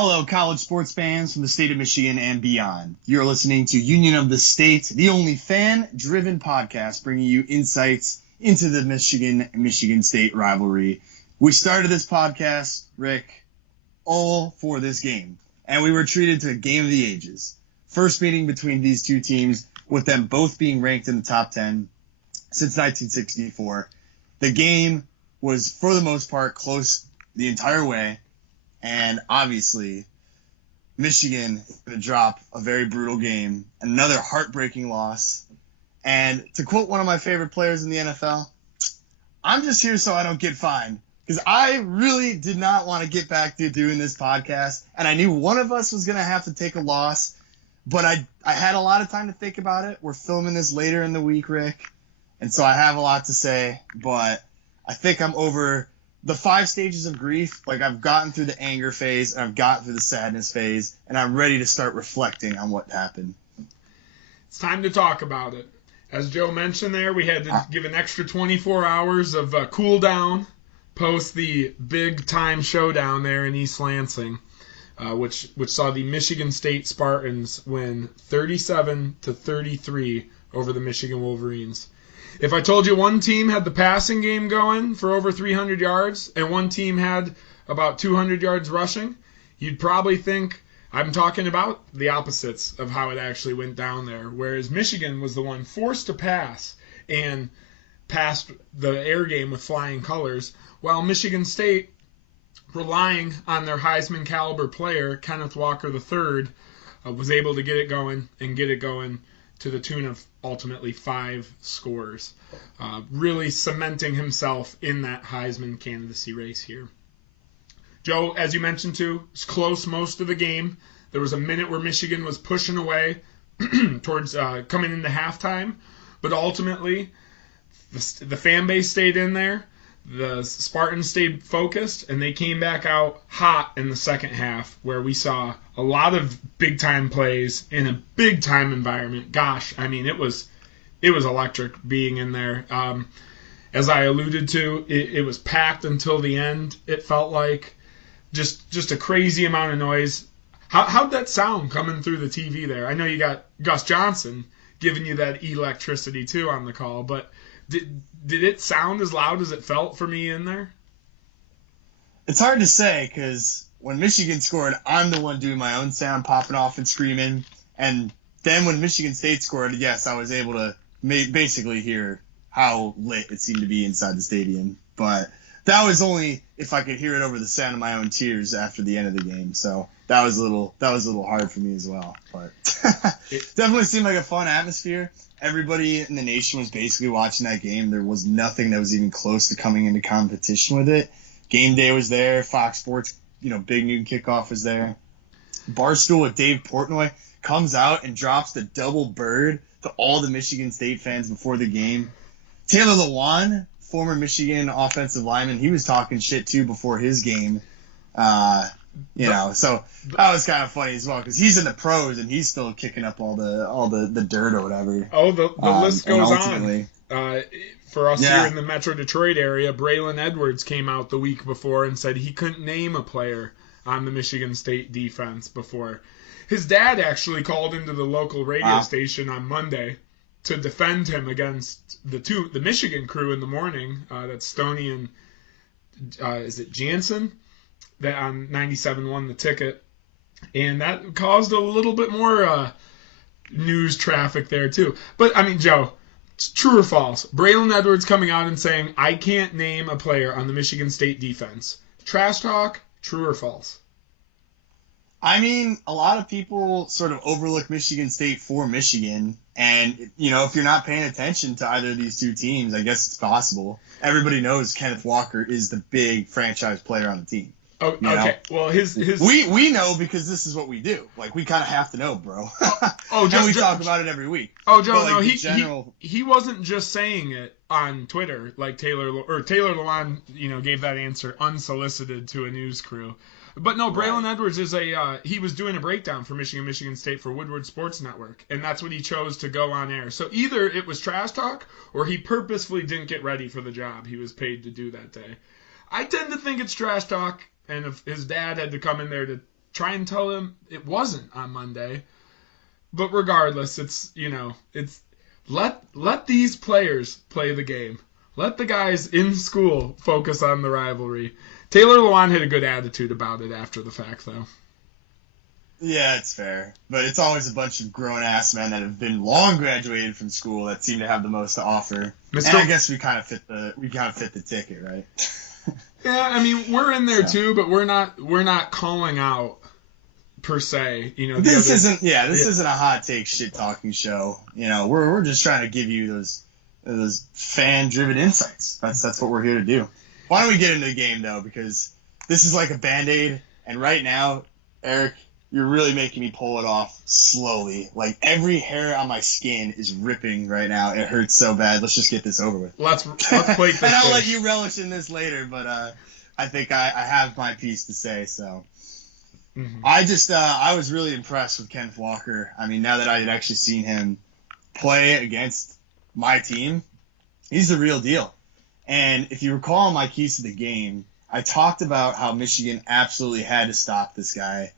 Hello, college sports fans from the state of Michigan and beyond. You're listening to Union of the State, the only fan-driven podcast bringing you insights into the Michigan State rivalry. We started this podcast, Rick, all for this game, and we were treated to a game of the ages. First meeting between these two teams, with them both being ranked in the top 10 since 1964. The game was, for the most part, close the entire way. And obviously, Michigan is going to drop a very brutal game, another heartbreaking loss. And to quote one of my favorite players in the NFL, I'm just here so I don't get fined. Because I really did not want to get back to doing this podcast. And I knew one of us was going to have to take a loss. But I had a lot of time to think about it. We're filming this later in the week, Rick. And so I have a lot to say. But I think I'm over the 5 stages of grief. Like, I've gotten through the anger phase, and I've gotten through the sadness phase, and I'm ready to start reflecting on what happened. It's time to talk about it. As Joe mentioned there, we had to give an extra 24 hours of cool down post the big-time showdown there in East Lansing, which saw the Michigan State Spartans win 37-33 over the Michigan Wolverines. If I told you one team had the passing game going for over 300 yards and one team had about 200 yards rushing, you'd probably think I'm talking about the opposites of how it actually went down there. Whereas Michigan was the one forced to pass and passed the air game with flying colors, while Michigan State, relying on their Heisman caliber player, Kenneth Walker III, was able to get it going to the tune of ultimately 5 scores, really cementing himself in that Heisman candidacy race here. Joe, as you mentioned too, it's close most of the game. There was a minute where Michigan was pushing away towards coming into halftime, but ultimately the fan base stayed in there. The Spartans stayed focused, and they came back out hot in the second half, where we saw a lot of big-time plays in a big-time environment. Gosh, I mean, it was electric being in there. As I alluded to, it was packed until the end. It felt like just a crazy amount of noise. How'd that sound coming through the TV there? I know you got Gus Johnson giving you that electricity, too, on the call, but did it sound as loud as it felt for me in there? It's hard to say, because when Michigan scored, I'm the one doing my own sound, popping off and screaming. And then when Michigan State scored, yes, I was able to basically hear how lit it seemed to be inside the stadium. But that was only if I could hear it over the sound of my own tears after the end of the game. So that was a little hard for me as well. But it definitely seemed like a fun atmosphere. Everybody in the nation was basically watching that game. There was nothing that was even close to coming into competition with it. Game day was there. Fox Sports, big noon kickoff was there. Barstool with Dave Portnoy comes out and drops the double bird to all the Michigan State fans before the game. Taylor Lewan, former Michigan offensive lineman, he was talking shit too before his game. So that was kind of funny as well, because he's in the pros and he's still kicking up all the dirt or whatever. Oh, the list goes on. For us here in the Metro Detroit area, Braylon Edwards came out the week before and said he couldn't name a player on the Michigan State defense before. His dad actually called into the local radio station on Monday to defend him against the Michigan crew in the morning. That's Stoney and is it Jansen? That on 97 won the ticket, and that caused a little bit more news traffic there too. But I mean, Joe, true or false? Braylon Edwards coming out and saying, "I can't name a player on the Michigan State defense." Trash talk, true or false? I mean, a lot of people sort of overlook Michigan State for Michigan, and if you're not paying attention to either of these two teams, I guess it's possible. Everybody knows Kenneth Walker is the big franchise player on the team. Oh, okay. Well, his we know, because this is what we do. Like, we kind of have to know, bro. And we talk about it every week. Oh, Joe, no, he wasn't just saying it on Twitter like Taylor Lewan, gave that answer unsolicited to a news crew. But no, Braylon Edwards is he was doing a breakdown for Michigan State for Woodward Sports Network, and that's what he chose to go on air. So either it was trash talk, or he purposefully didn't get ready for the job he was paid to do that day. I tend to think it's trash talk, and if his dad had to come in there to try and tell him it wasn't on Monday. But regardless, it's let these players play the game. Let the guys in school focus on the rivalry. Taylor Lewan had a good attitude about it after the fact, though. Yeah, it's fair. But it's always a bunch of grown-ass men that have been long graduated from school that seem to have the most to offer. And I guess we kind of fit the ticket, right? Yeah, I mean, we're in there too, but we're not calling out per se. This isn't a hot take shit talking show. We're just trying to give you those fan-driven insights. That's what we're here to do. Why don't we get into the game, though, because this is like a Band-Aid, and right now, Eric, you're really making me pull it off slowly. Like, every hair on my skin is ripping right now. It hurts so bad. Let's just get this over with. Let's play this. And I'll let you relish in this later, but I think I have my piece to say, so. Mm-hmm. I was really impressed with Kenneth Walker. I mean, now that I had actually seen him play against my team, he's the real deal. And if you recall my keys to the game, I talked about how Michigan absolutely had to stop this guy.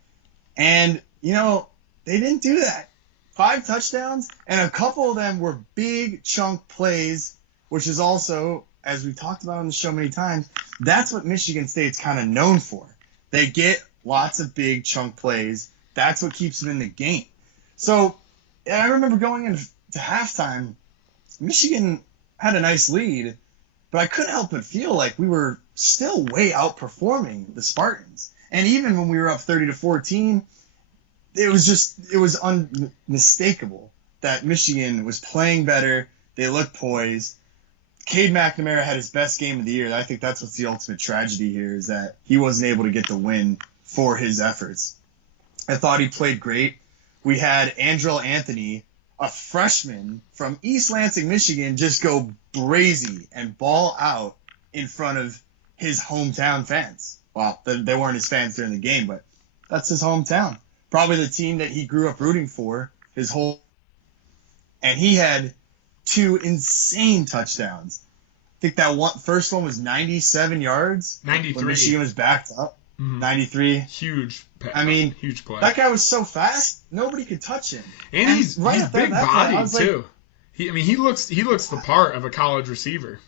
And, they didn't do that. 5 touchdowns, and a couple of them were big chunk plays, which is also, as we talked about on the show many times, that's what Michigan State's kind of known for. They get lots of big chunk plays. That's what keeps them in the game. So, I remember going into halftime, Michigan had a nice lead, but I couldn't help but feel like we were still way outperforming the Spartans. And even when we were up 30-14, it was unmistakable that Michigan was playing better. They looked poised. Cade McNamara had his best game of the year. I think that's what's the ultimate tragedy here, is that he wasn't able to get the win for his efforts. I thought he played great. We had Andrell Anthony, a freshman from East Lansing, Michigan, just go brazy and ball out in front of his hometown fans. Well, they weren't his fans during the game, but that's his hometown. Probably the team that he grew up rooting for his whole. And he had 2 insane touchdowns. I think that first one was 97 yards. 93. When Michigan was backed up. Mm-hmm. 93. Huge play. That guy was so fast, nobody could touch him. And he's big bodied too. He looks the part of a college receiver.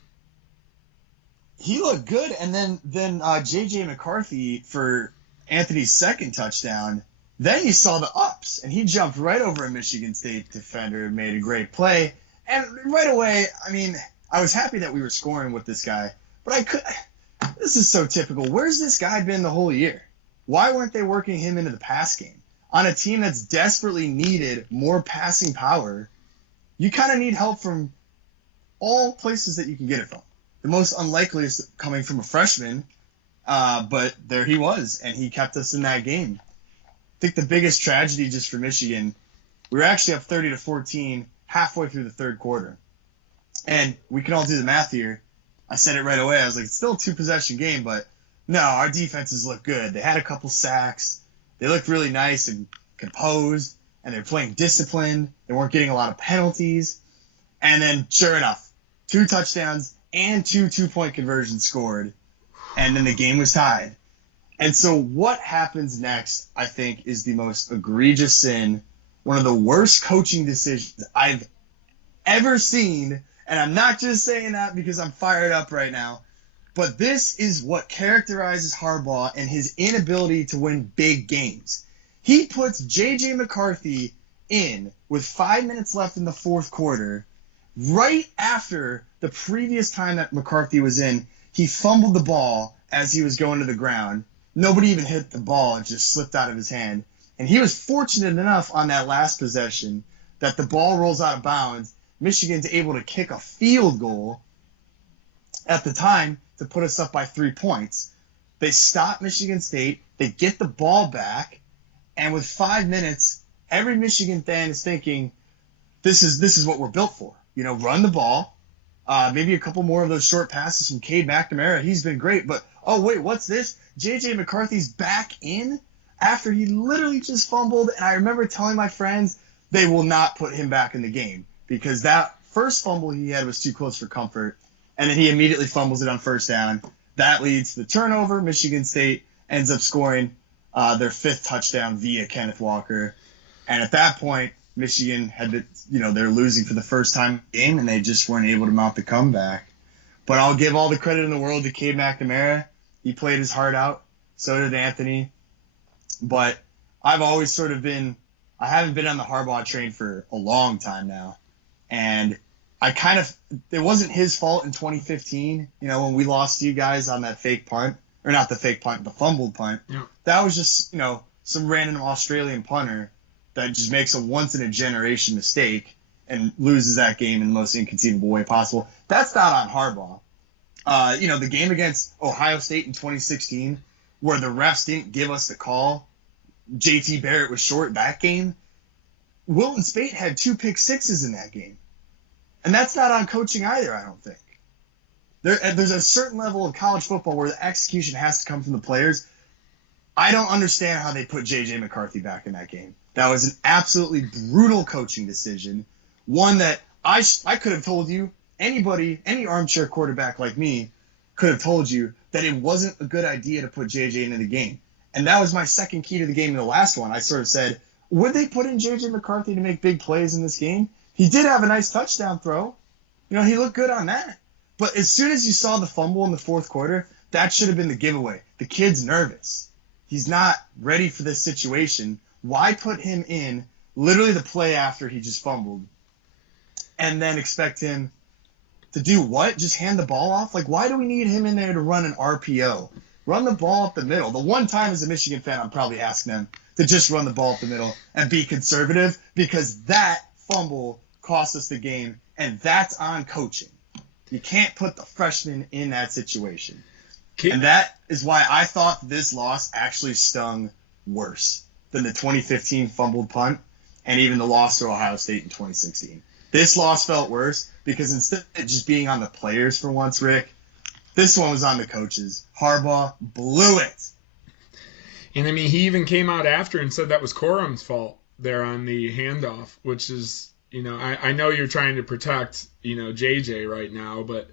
He looked good, and then J.J. McCarthy for Anthony's second touchdown. Then you saw the ups, and he jumped right over a Michigan State defender and made a great play. And right away, I mean, I was happy that we were scoring with this guy, but this is so typical. Where's this guy been the whole year? Why weren't they working him into the pass game? On a team that's desperately needed more passing power, you kind of need help from all places that you can get it from. The most unlikely is coming from a freshman, but there he was, and he kept us in that game. I think the biggest tragedy just for Michigan, we were actually up 30-14 halfway through the third quarter. And we can all do the math here. I said it right away. I was like, it's still a 2-possession game, but no, our defenses look good. They had a couple sacks. They looked really nice and composed, and they're playing disciplined. They weren't getting a lot of penalties. And then, sure enough, 2 touchdowns and 2 2-point conversions scored, and then the game was tied. And so what happens next, I think, is the most egregious sin, one of the worst coaching decisions I've ever seen. And I'm not just saying that because I'm fired up right now, but this is what characterizes Harbaugh and his inability to win big games. He puts J.J. McCarthy in with 5 minutes left in the fourth quarter. Right after the previous time that McCarthy was in, he fumbled the ball as he was going to the ground. Nobody even hit the ball. It just slipped out of his hand. And he was fortunate enough on that last possession that the ball rolls out of bounds. Michigan's able to kick a field goal at the time to put us up by 3 points. They stop Michigan State. They get the ball back. And with 5 minutes, every Michigan fan is thinking, this is what we're built for. Run the ball. Maybe a couple more of those short passes from Cade McNamara. He's been great. But, oh, wait, what's this? J.J. McCarthy's back in after he literally just fumbled. And I remember telling my friends they will not put him back in the game because that first fumble he had was too close for comfort. And then he immediately fumbles it on first down. That leads to the turnover. Michigan State ends up scoring their 5th touchdown via Kenneth Walker. And at that point, Michigan had been, they're losing for the first time in the game, and they just weren't able to mount the comeback. But I'll give all the credit in the world to Cade McNamara. He played his heart out. So did Anthony. But I've always sort of been – I haven't been on the Harbaugh train for a long time now. And it wasn't his fault in 2015, when we lost to you guys on that fake punt. Or not the fake punt, the fumbled punt. Yeah. That was just, some random Australian punter that just makes a once-in-a-generation mistake and loses that game in the most inconceivable way possible. That's not on Harbaugh. The game against Ohio State in 2016 where the refs didn't give us the call, JT Barrett was short that game. Wilton Speight had 2 pick sixes in that game. And that's not on coaching either, I don't think. There's a certain level of college football where the execution has to come from the players. I don't understand how they put J.J. McCarthy back in that game. That was an absolutely brutal coaching decision. One that I could have told you, any armchair quarterback like me could have told you that it wasn't a good idea to put J.J. into the game. And that was my second key to the game in the last one. I sort of said, would they put in J.J. McCarthy to make big plays in this game? He did have a nice touchdown throw. He looked good on that. But as soon as you saw the fumble in the fourth quarter, that should have been the giveaway. The kid's nervous. He's not ready for this situation. Why put him in literally the play after he just fumbled and then expect him to do what? Just hand the ball off? Like, why do we need him in there to run an RPO? Run the ball up the middle. The one time as a Michigan fan, I'm probably asking them to just run the ball up the middle and be conservative because that fumble cost us the game, and that's on coaching. You can't put the freshman in that situation. And that is why I thought this loss actually stung worse than the 2015 fumbled punt and even the loss to Ohio State in 2016. This loss felt worse because instead of just being on the players for once, Rick, this one was on the coaches. Harbaugh blew it. And, he even came out after and said that was Corum's fault there on the handoff, which is, I know you're trying to protect, JJ right now, but,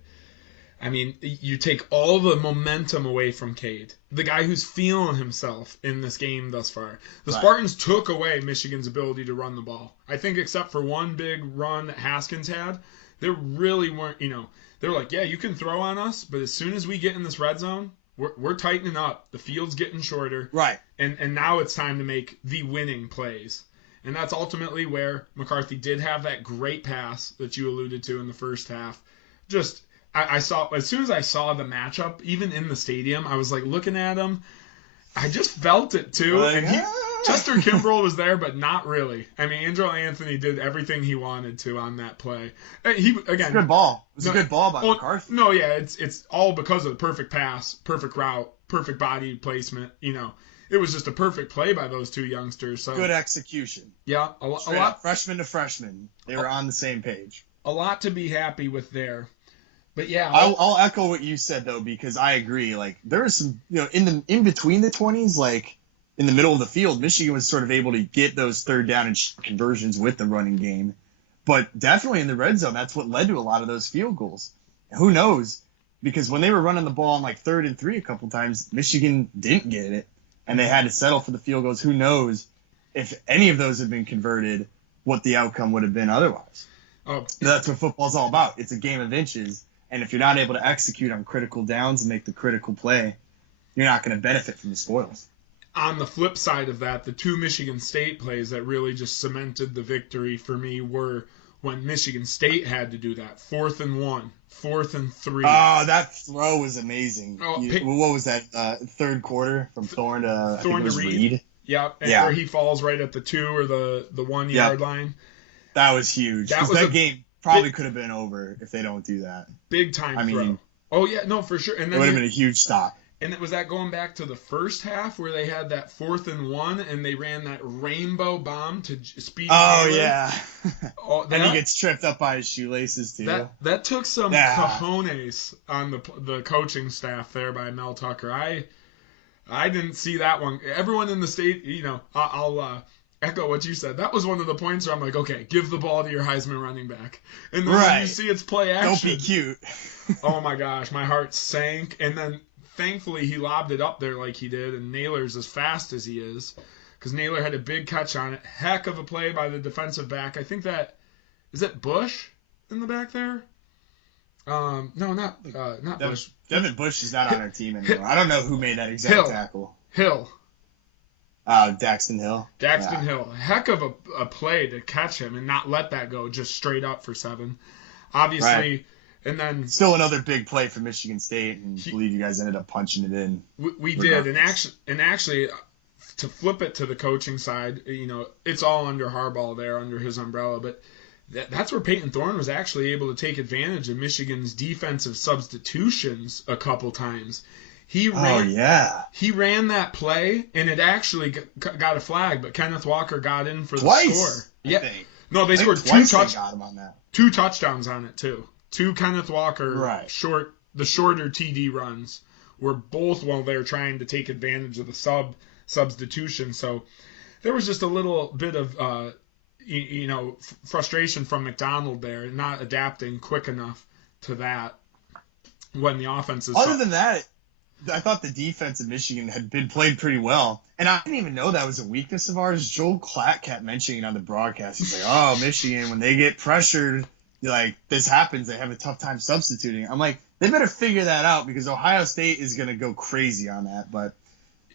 you take all the momentum away from Cade, the guy who's feeling himself in this game thus far. The Spartans took away Michigan's ability to run the ball. I think except for one big run that Haskins had, there really weren't, they were like, yeah, you can throw on us, but as soon as we get in this red zone, we're tightening up. The field's getting shorter. Right. And now it's time to make the winning plays. And that's ultimately where McCarthy did have that great pass that you alluded to in the first half. Just, I saw, as soon as I saw the matchup, even in the stadium, I was like looking at him. I just felt it too. And Chester Kimbrell was there, but not really. Andrew Anthony did everything he wanted to on that play. It's a good ball. It was a good ball by McCarthy. No, yeah, it's all because of the perfect pass, perfect route, perfect body placement. It was just a perfect play by those two youngsters. So good execution. Yeah, a lot. Freshman to freshman, they were on the same page. A lot to be happy with there. But yeah, I'll echo what you said though, because I agree. Like there was some, in between the 20s, like in the middle of the field, Michigan was sort of able to get those third down and conversions with the running game. But definitely in the red zone, that's what led to a lot of those field goals. Who knows? Because when they were running the ball on like 3rd and 3 a couple times, Michigan didn't get it, and they had to settle for the field goals. Who knows if any of those had been converted, what the outcome would have been otherwise. Oh, that's what football's all about. It's a game of inches. And if you're not able to execute on critical downs and make the critical play, you're not going to benefit from the spoils. On the flip side of that, the two Michigan State plays that really just cemented the victory for me were when Michigan State had to do that. 4th and 1, 4th and 3. Oh, that throw was amazing. What was that, third quarter from Thorne to Reed? Yeah, where he falls right at the 2 or the 1 yard line. That was huge. That game probably could have been over if they don't do that. Big time throw. Oh, yeah, no, for sure. And then it would have been a huge stop. And was that going back to the first half where they had that 4th and 1 and they ran that rainbow bomb to Speedy? Oh, yeah. And he gets tripped up by his shoelaces, too. That took some cojones on the coaching staff there by Mel Tucker. I didn't see that one. Everyone in the state, I'll echo what you said. That was one of the points where I'm like, okay, give the ball to your Heisman running back. And then when you see its play action. Don't be cute. Oh, my gosh. My heart sank. And then thankfully he lobbed it up there like he did, and Naylor's as fast as he is, because Naylor had a big catch on it. Heck of a play by the defensive back. I think is that Bush in the back there? No, not Bush. Devin Bush is not on our team anymore. I don't know who made that exact tackle. Hill. Daxton Hill. Hill. Heck of a play to catch him and not let that go just straight up for 7. Obviously, right. And then still another big play for Michigan State, and I believe you guys ended up punching it in. We did, and actually, to flip it to the coaching side, it's all under Harbaugh there, under his umbrella, but that's where Peyton Thorne was actually able to take advantage of Michigan's defensive substitutions a couple times. He ran that play, and it actually got a flag, but Kenneth Walker got in for the score. Yeah. No, they scored two touchdowns on it, too. 2 Kenneth Walker the shorter TD runs were both while they were trying to take advantage of the substitution. So there was just a little bit of frustration from McDonald there, not adapting quick enough to that when the offense is. Other than that, I thought the defense of Michigan had been played pretty well, and I didn't even know that was a weakness of ours. Joel Klatt kept mentioning it on the broadcast. He's like, "Oh, Michigan, when they get pressured, like this happens, they have a tough time substituting." I'm like, they better figure that out because Ohio State is gonna go crazy on that. But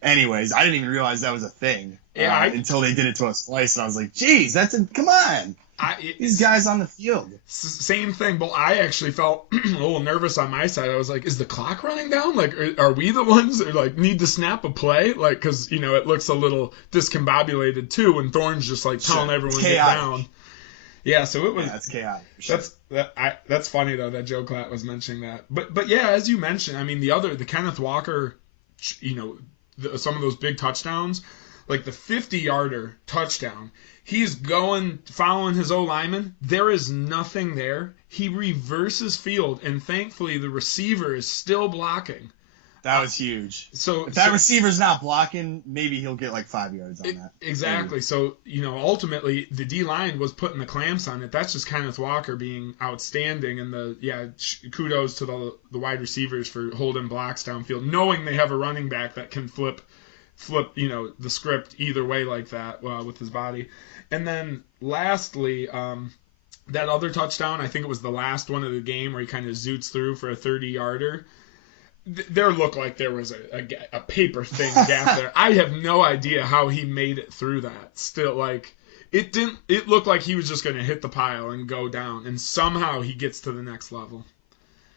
anyways, I didn't even realize that was a thing until they did it to us twice, and I was like, "Geez, come on." These guys on the field. Same thing, but I actually felt a little nervous on my side. I was like, is the clock running down? Like, are we the ones that like need to snap a play? Like, because, it looks a little discombobulated too when Thorne's just like telling everyone to get down. Yeah, so it was. Yeah, that's chaotic. Sure. That's funny though that Joe Klatt was mentioning that. But yeah, as you mentioned, I mean the Kenneth Walker, some of those big touchdowns, like the 50-yarder touchdown. He's following his O-lineman. There is nothing there. He reverses field, and thankfully the receiver is still blocking. That was huge. So if that receiver's not blocking, maybe he'll get like 5 yards on that. Exactly. Maybe. So, ultimately the D-line was putting the clamps on it. That's just Kenneth Walker being outstanding, and kudos to the wide receivers for holding blocks downfield, knowing they have a running back that can flip the script either way like that with his body. And then lastly, that other touchdown, I think it was the last one of the game where he kind of zoots through for a 30-yarder. There looked like there was a paper thin gap there. I have no idea how he made it through that. Still, like, it looked like he was just going to hit the pile and go down, and somehow he gets to the next level.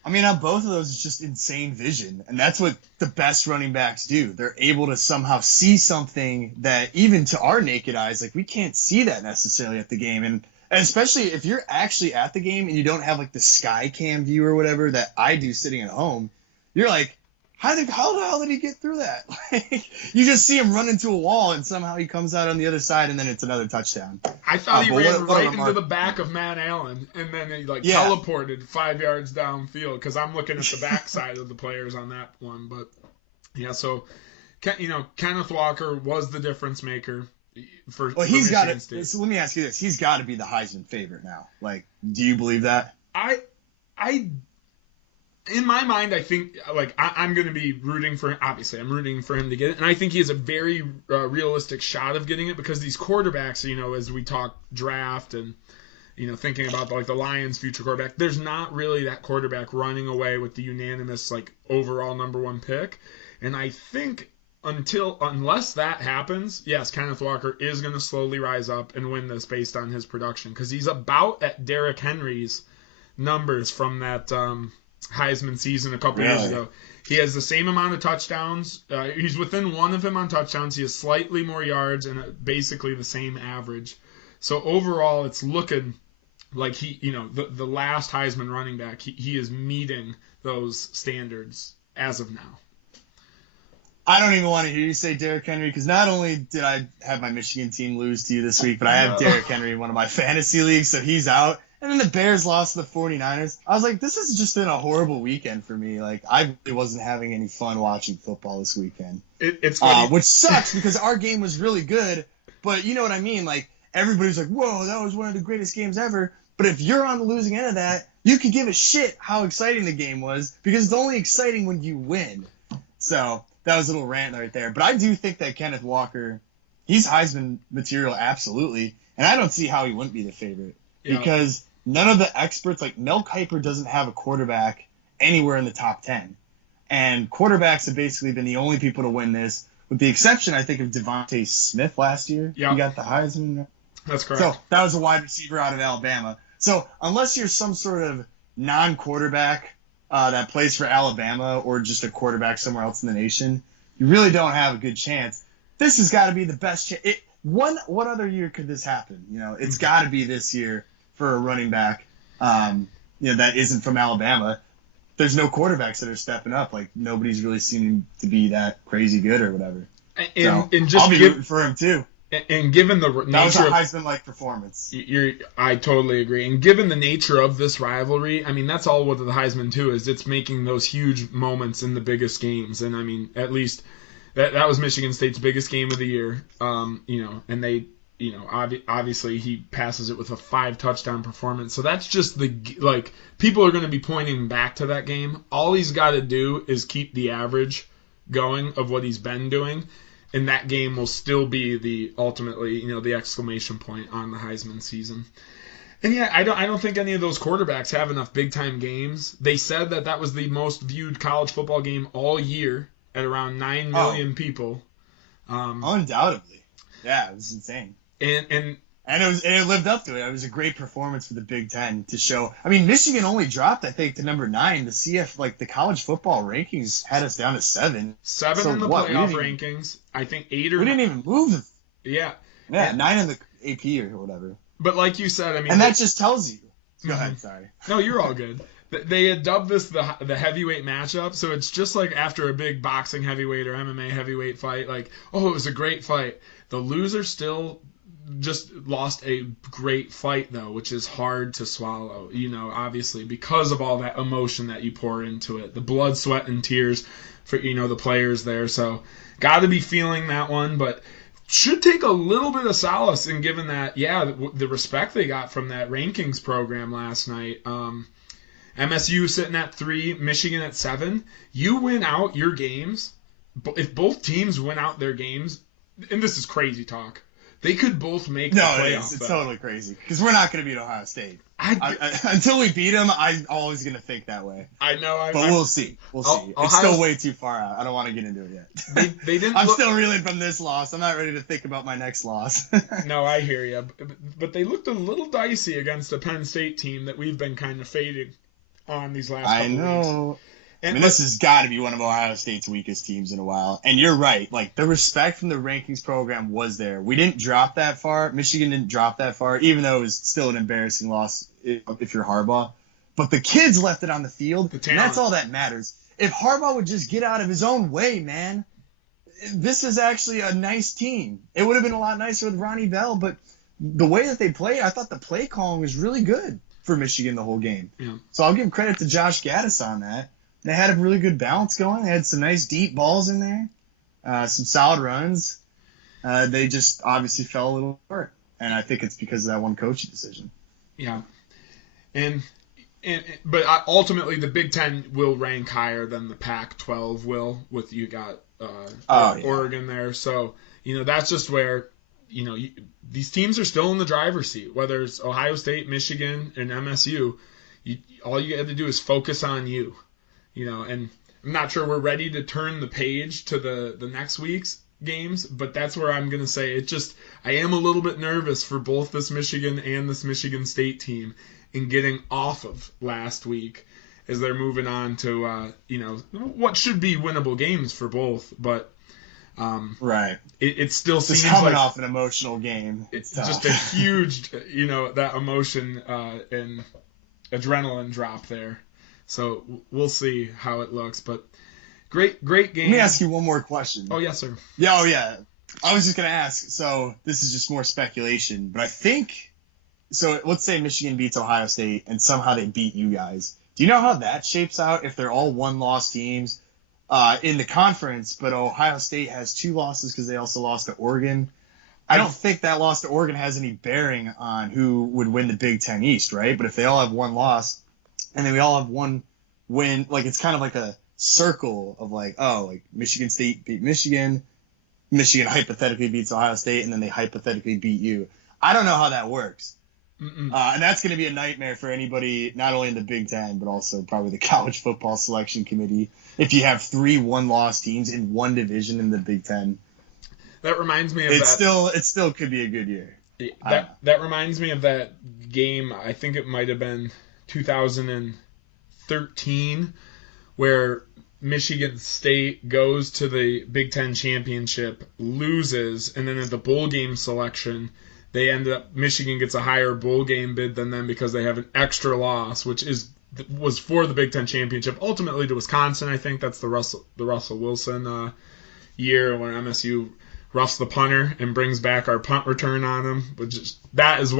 I mean, on both of those, it's just insane vision, and that's what the best running backs do. They're able to somehow see something that even to our naked eyes, like, we can't see that necessarily at the game. And especially if you're actually at the game and you don't have, like, the sky cam view or whatever that I do sitting at home, you're like, how the hell did he get through that? Like, you just see him run into a wall, and somehow he comes out on the other side, and then it's another touchdown. I thought he ran right into the back of Matt Allen, and then he teleported 5 yards downfield, because I'm looking at the backside of the players on that one. But, yeah, so, Kenneth Walker was the difference maker for Michigan State. So let me ask you this. He's got to be the Heisman favorite now. Like, do you believe that? In my mind, I think, I'm going to be rooting for him. Obviously, I'm rooting for him to get it. And I think he has a very realistic shot of getting it because these quarterbacks, as we talk draft and, thinking about, the Lions' future quarterback, there's not really that quarterback running away with the unanimous, overall number 1 pick. And I think unless that happens, yes, Kenneth Walker is going to slowly rise up and win this based on his production because he's about at Derrick Henry's numbers from that Heisman season a couple years ago. He has the same amount of touchdowns. He's within one of him on touchdowns. He has slightly more yards and basically the same average. So overall, it's looking like he, the last Heisman running back, he is meeting those standards as of now. I don't even want to hear you say Derrick Henry because not only did I have my Michigan team lose to you this week, but I have Derrick Henry in one of my fantasy leagues, so he's out. And then the Bears lost to the 49ers. I was like, this has just been a horrible weekend for me. Like, I really wasn't having any fun watching football this weekend. It's funny. Which sucks because our game was really good. But you know what I mean? Like, everybody's like, whoa, that was one of the greatest games ever. But if you're on the losing end of that, you could give a shit how exciting the game was because it's only exciting when you win. So that was a little rant right there. But I do think that Kenneth Walker, he's Heisman material, absolutely. And I don't see how he wouldn't be the favorite. Yeah. Because none of the experts, like Mel Kiper doesn't have a quarterback anywhere in the top 10. And quarterbacks have basically been the only people to win this, with the exception, I think, of Devontae Smith last year. Yeah. He got the Heisman. That's correct. So that was a wide receiver out of Alabama. So unless you're some sort of non-quarterback that plays for Alabama or just a quarterback somewhere else in the nation, you really don't have a good chance. This has got to be the best chance. What other year could this happen? It's got to be this year for a running back that isn't from Alabama. There's no quarterbacks that are stepping up. Like, nobody's really seeming to be that crazy good or whatever. And I'll be rooting for him too. And given the nature that was a Heisman-like performance. I totally agree. And given the nature of this rivalry, I mean, that's all what the Heisman too is. It's making those huge moments in the biggest games. And I mean, at least that was Michigan State's biggest game of the year. And they, obviously he passes it with a 5-touchdown performance. So that's just people are going to be pointing back to that game. All he's got to do is keep the average going of what he's been doing. And that game will still be the exclamation point on the Heisman season. And yeah, I don't think any of those quarterbacks have enough big time games. They said that was the most viewed college football game all year at around 9 million people. Undoubtedly, yeah, it was insane. And it lived up to it. It was a great performance for the Big Ten to show. I mean, Michigan only dropped, I think, to number 9. The CF, the college football rankings had us down to 7. 7 so in the playoff rankings. I think 8 or 9. We didn't even move. Yeah. Yeah, 9 in the AP or whatever. But like you said, I mean, and that just tells you. Go ahead. Sorry. No, you're all good. They had dubbed this the heavyweight matchup, so it's just like after a big boxing heavyweight or MMA heavyweight fight, it was a great fight. The loser still just lost a great fight, though, which is hard to swallow, obviously, because of all that emotion that you pour into it. The blood, sweat, and tears for, the players there. So, got to be feeling that one, but should take a little bit of solace in given that, the respect they got from that rankings program last night. MSU sitting at 3, Michigan at 7. You win out your games. If both teams win out their games, and this is crazy talk, they could both make the playoffs. It's totally crazy because we're not going to beat Ohio State. Until we beat them, I'm always going to think that way. I know. But we'll see. We'll see. It's still way too far out. I don't want to get into it yet. They didn't. I'm still reeling from this loss. I'm not ready to think about my next loss. No, I hear you. But they looked a little dicey against a Penn State team that we've been kind of fading on these last couple weeks. I know. This has got to be one of Ohio State's weakest teams in a while. And you're right. The respect from the rankings program was there. We didn't drop that far. Michigan didn't drop that far, even though it was still an embarrassing loss if you're Harbaugh. But the kids left it on the field, and that's all that matters. If Harbaugh would just get out of his own way, man, this is actually a nice team. It would have been a lot nicer with Ronnie Bell, but the way that they played, I thought the play calling was really good for Michigan the whole game. Yeah. So I'll give credit to Josh Gaddis on that. They had a really good balance going. They had some nice deep balls in there, some solid runs. They just obviously fell a little short, and I think it's because of that one coaching decision. Yeah, but ultimately the Big Ten will rank higher than the Pac-12 will. With you got Oregon there, so that's just where these teams are still in the driver's seat. Whether it's Ohio State, Michigan, and MSU, all you have to do is focus on you. And I'm not sure we're ready to turn the page to the next week's games, but that's where I'm going to say I am a little bit nervous for both this Michigan and this Michigan State team in getting off of last week as they're moving on to, what should be winnable games for both, but right. It still seems like coming off an emotional game. It's just a huge, that emotion and adrenaline drop there. So we'll see how it looks, but great game. Let me ask you one more question. Oh, yes, sir. Yeah. I was just going to ask, so this is just more speculation, but I think, so let's say Michigan beats Ohio State and somehow they beat you guys. Do you know how that shapes out if they're all one-loss teams in the conference, but Ohio State has 2 losses because they also lost to Oregon? I don't think that loss to Oregon has any bearing on who would win the Big Ten East, right? But if they all have 1 loss, and then we all have 1 win, it's kind of like a circle of like, oh, like Michigan State beat Michigan, Michigan hypothetically beats Ohio State, and then they hypothetically beat you. I don't know how that works. And that's going to be a nightmare for anybody, not only in the Big Ten, but also probably the college football selection committee. If you have 3 one-loss teams in one division in the Big Ten, that reminds me of it still could be a good year. That reminds me of that game. I think it might have been 2013, where Michigan State goes to the Big Ten championship, loses, and then at the bowl game selection, they end up Michigan gets a higher bowl game bid than them because they have an extra loss, which was for the Big Ten championship, ultimately to Wisconsin. I think that's the Russell Wilson year when MSU roughs the punter and brings back our punt return on him, that is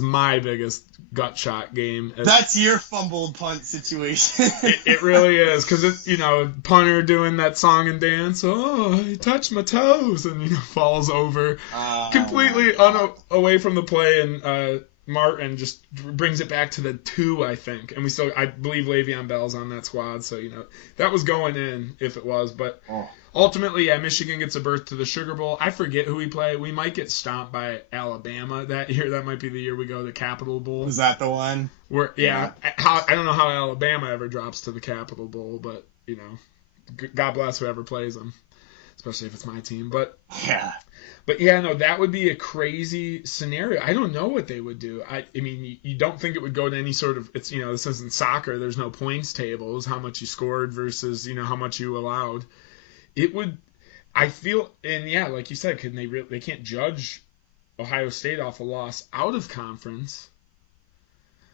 my biggest gut shot game. That's your fumbled punt situation. It really is, because punter doing that song and dance. Oh, he touched my toes, and falls over completely away from the play, and Martin just brings it back to the 2, I think, and I believe Le'Veon Bell's on that squad, so that was going in if it was, but. Ultimately, Michigan gets a berth to the Sugar Bowl. I forget who we play. We might get stomped by Alabama that year. That might be the year we go to the Capital Bowl. Is that the one? I don't know how Alabama ever drops to the Capital Bowl, but, God bless whoever plays them, especially if it's my team. But that would be a crazy scenario. I don't know what they would do. I mean, you don't think it would go to any sort of, this isn't soccer. There's no points tables, how much you scored versus, how much you allowed. It would, I feel, and like you said, they can't judge Ohio State off a loss out of conference,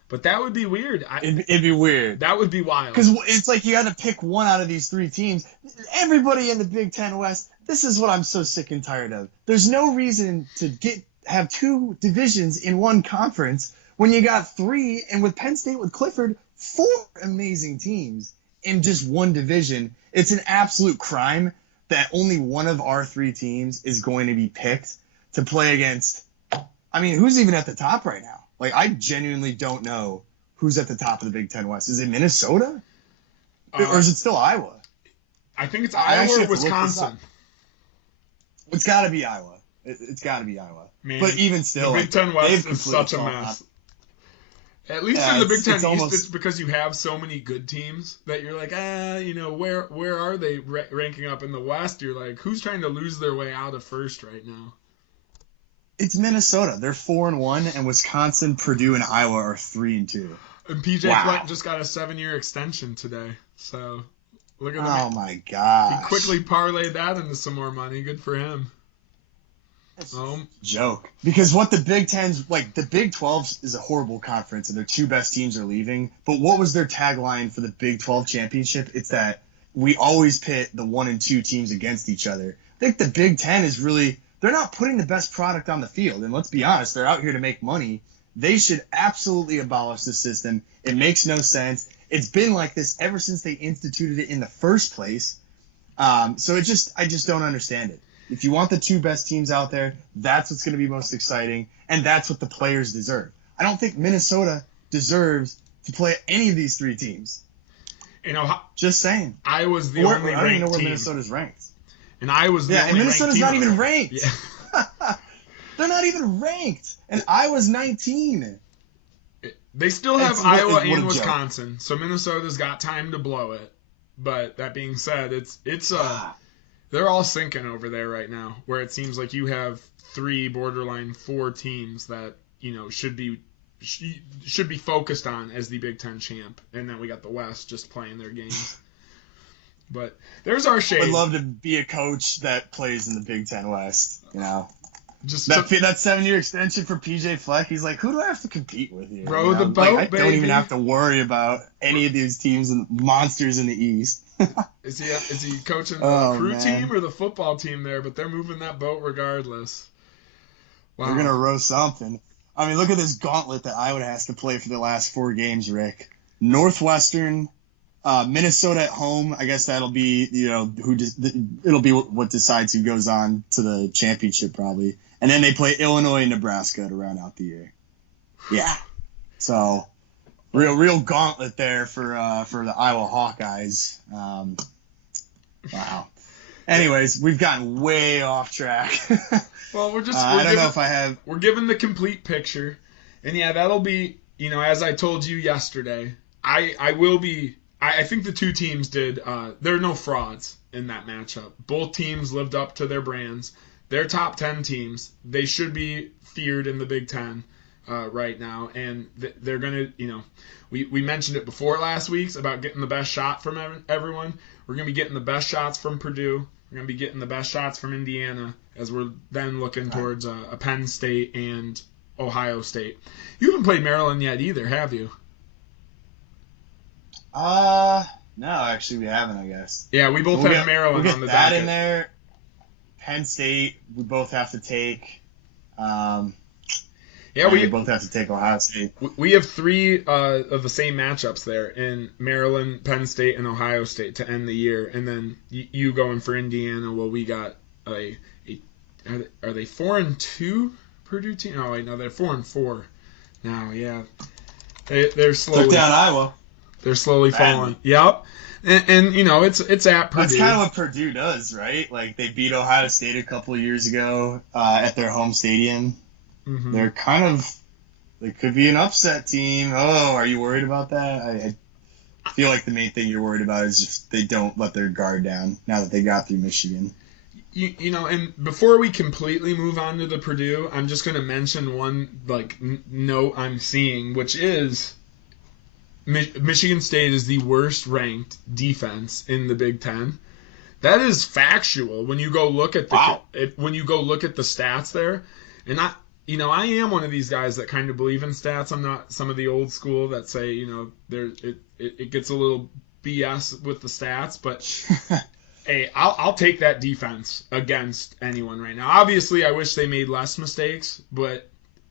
but that would be weird. It'd be weird. That would be wild. Because it's like you got to pick one out of these 3 teams. Everybody in the Big Ten West, this is what I'm so sick and tired of. There's no reason to have 2 divisions in one conference when you got 3, and with Penn State with Clifford, 4 amazing teams in just one division. It's an absolute crime that only one of our 3 teams is going to be picked to play against. I mean, who's even at the top right now? Like, I genuinely don't know who's at the top of the Big Ten West. Is it Minnesota? Or is it still Iowa? I think it's Iowa or Wisconsin. It's got to be Iowa. It's got to be Iowa. Man, but even still, the Big Ten West is such a mess. At least in the Big Ten East, it's because you have so many good teams that you're like, where are they ranking up in the West? You're like, who's trying to lose their way out of first right now? It's Minnesota. They're 4-1, and Wisconsin, Purdue, and Iowa are 3-2. And PJ Fleck just got a 7-year extension today. So look at him. Oh my god! He quickly parlayed that into some more money. Good for him. Joke. Because what the Big Ten's, like, the Big 12 is a horrible conference, and their 2 best teams are leaving. But what was their tagline for the Big 12 championship? It's that we always pit the 1 and 2 teams against each other. I think the Big Ten is really, they're not putting the best product on the field. And let's be honest, they're out here to make money. They should absolutely abolish the system. It makes no sense. It's been like this ever since they instituted it in the first place. So I just don't understand it. If you want the 2 best teams out there, that's what's going to be most exciting, and that's what the players deserve. I don't think Minnesota deserves to play any of these 3 teams. Just saying. I was the only ranked team. I don't even know where Minnesota's ranked. And I was the only and Minnesota's ranked not team even ranked. Yeah. They're not even ranked, and Iowa's 19. They still have Iowa and Wisconsin, so Minnesota's got time to blow it. But that being said, they're all sinking over there right now, where it seems like you have 3 borderline 4 teams that should be focused on as the Big Ten champ, and then we got the West just playing their games. But there's our shade. I would love to be a coach that plays in the Big Ten West. That 7-year extension for PJ Fleck. He's like, who do I have to compete with here? Row the boat, I baby. don't even have to worry about any of these teams and monsters in the East. Is he coaching the crew team or the football team there? But they're moving that boat regardless. Wow. They're gonna row something. I mean, look at this gauntlet that Iowa has to play for the last 4 games, Rick. Northwestern, Minnesota at home. I guess that'll be it'll be what decides who goes on to the championship probably. And then they play Illinois and Nebraska to round out the year. Yeah. So Real gauntlet there for the Iowa Hawkeyes. Wow. Anyways, we've gotten way off track. Well, we're given the complete picture, and yeah, that'll be, as I told you yesterday, I think the two teams did. There are no frauds in that matchup. Both teams lived up to their brands. They're top 10 teams. They should be feared in the Big Ten right now, and they're gonna, we mentioned it before last week's about getting the best shot from everyone. We're gonna be getting the best shots from Purdue. We're going to be getting the best shots from Indiana as we're then looking towards a Penn State and Ohio State. You haven't played Maryland yet either, have you? No, actually we haven't, I guess. Yeah, we both have Maryland we'll on the that docket. In there. Penn State, we both have to take. We both have to take Ohio State. We have three of the same matchups there in Maryland, Penn State, and Ohio State to end the year, and then you going for Indiana. Well, we got are they 4-2 Purdue team? Oh wait, no, they're 4-4 now. Yeah, they're slowly took down Iowa. They're slowly falling. Yep. And it's at Purdue. That's kind of what Purdue does, right? Like they beat Ohio State a couple of years ago at their home stadium. Mm-hmm. They could be an upset team. Oh, are you worried about that? I feel like the main thing you're worried about is if they don't let their guard down now that they got through Michigan. And before we completely move on to the Purdue, I'm just going to mention one note I'm seeing, which is Michigan State is the worst ranked defense in the Big Ten. That is factual when you go look at the stats there, and I am one of these guys that kind of believe in stats. I'm not some of the old school that say, it gets a little BS with the stats, but hey, I'll take that defense against anyone right now. Obviously, I wish they made less mistakes, but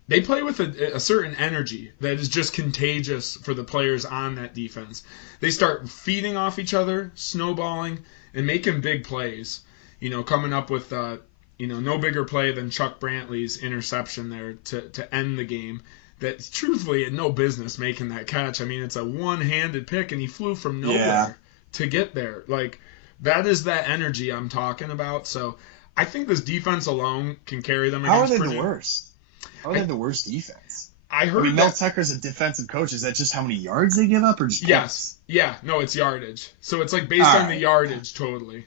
they play with a certain energy that is just contagious for the players on that defense. They start feeding off each other, snowballing, and making big plays. Coming up with no bigger play than Chuck Brantley's interception there to end the game. That truthfully had no business making that catch. I mean, it's a one-handed pick, and he flew from nowhere to get there. That is that energy I'm talking about. So I think this defense alone can carry them against Purdue. How are they the worst? How are they the worst defense? I heard Mel Tucker's a defensive coach. Is that just how many yards they give up, or just yes? Points? Yeah, no, it's yardage. So it's based on the yardage totally.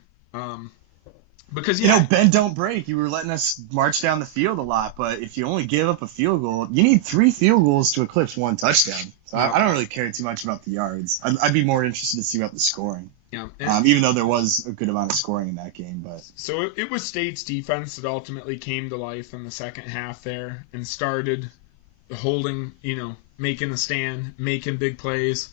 Because bend don't break. You were letting us march down the field a lot, but if you only give up a field goal, you need 3 field goals to eclipse 1 touchdown. So I don't really care too much about the yards. I'd be more interested to see about the scoring. Yeah. Even though there was a good amount of scoring in that game, but so it was State's defense that ultimately came to life in the second half there and started holding, making a stand, making big plays.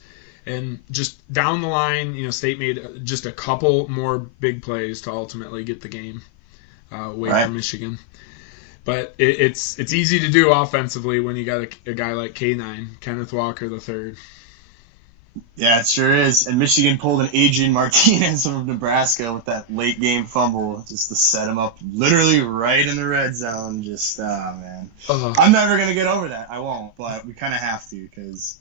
And just down the line, State made just a couple more big plays to ultimately get the game away from Michigan. But it's easy to do offensively when you got a guy like K9, Kenneth Walker III. Yeah, it sure is. And Michigan pulled an Adrian Martinez from Nebraska with that late game fumble just to set him up literally right in the red zone. Just, man. Uh-huh. I'm never going to get over that. I won't, but we kind of have to because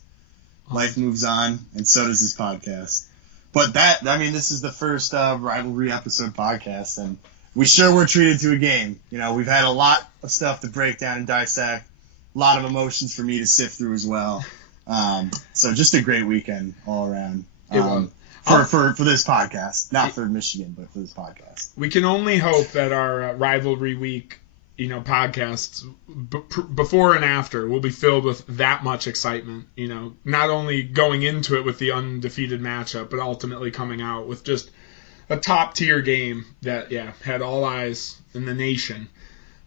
life moves on, and so does this podcast. But this is the first rivalry episode podcast, and we sure were treated to a game. We've had a lot of stuff to break down and dissect, a lot of emotions for me to sift through as well. So just a great weekend all around for this podcast, not for Michigan, but for this podcast. We can only hope that our rivalry week, podcasts before and after will be filled with that much excitement. Not only going into it with the undefeated matchup, but ultimately coming out with just a top tier game that had all eyes in the nation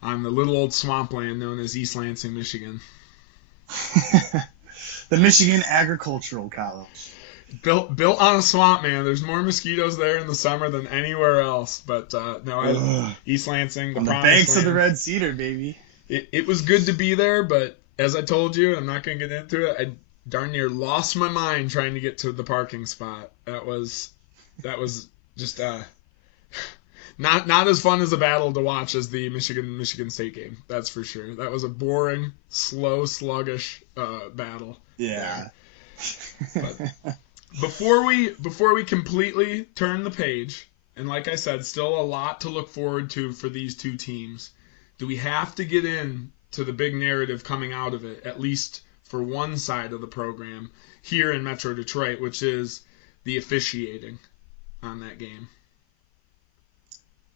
on the little old swampland known as East Lansing, Michigan. The Michigan Agricultural College. Built on a swamp, man. There's more mosquitoes there in the summer than anywhere else. But East Lansing, on the banks of the Red Cedar, baby. It was good to be there, but as I told you, I'm not going to get into it. I darn near lost my mind trying to get to the parking spot. That was just not as fun as a battle to watch as the Michigan State game. That's for sure. That was a boring, slow, sluggish battle. Yeah. But before we completely turn the page, and like I said, still a lot to look forward to for these two teams, do we have to get in to the big narrative coming out of it, at least for one side of the program here in Metro Detroit, which is the officiating on that game?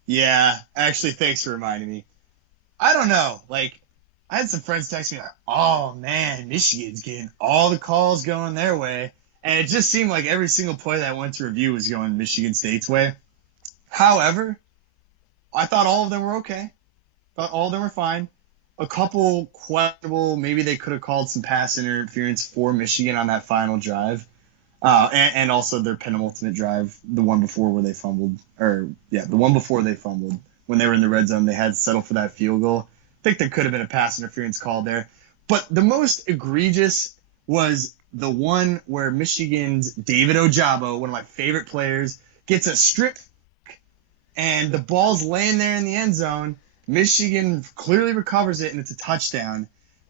Yeah, actually, thanks for reminding me. I don't know. Like, I had some friends text me like, oh, man, Michigan's getting all the calls going their way. And it just seemed like every single play that went to review was going Michigan State's way. However, I thought all of them were okay. Thought all of them were fine. A couple questionable, maybe they could have called some pass interference for Michigan on that final drive. And also their penultimate drive, the one before where they fumbled. The one before they fumbled. When they were in the red zone, they had to settle for that field goal. I think there could have been a pass interference call there. But the most egregious was the one where Michigan's David Ojabo, one of my favorite players, gets a strip and the ball's laying there in the end zone. Michigan clearly recovers it, and it's a touchdown.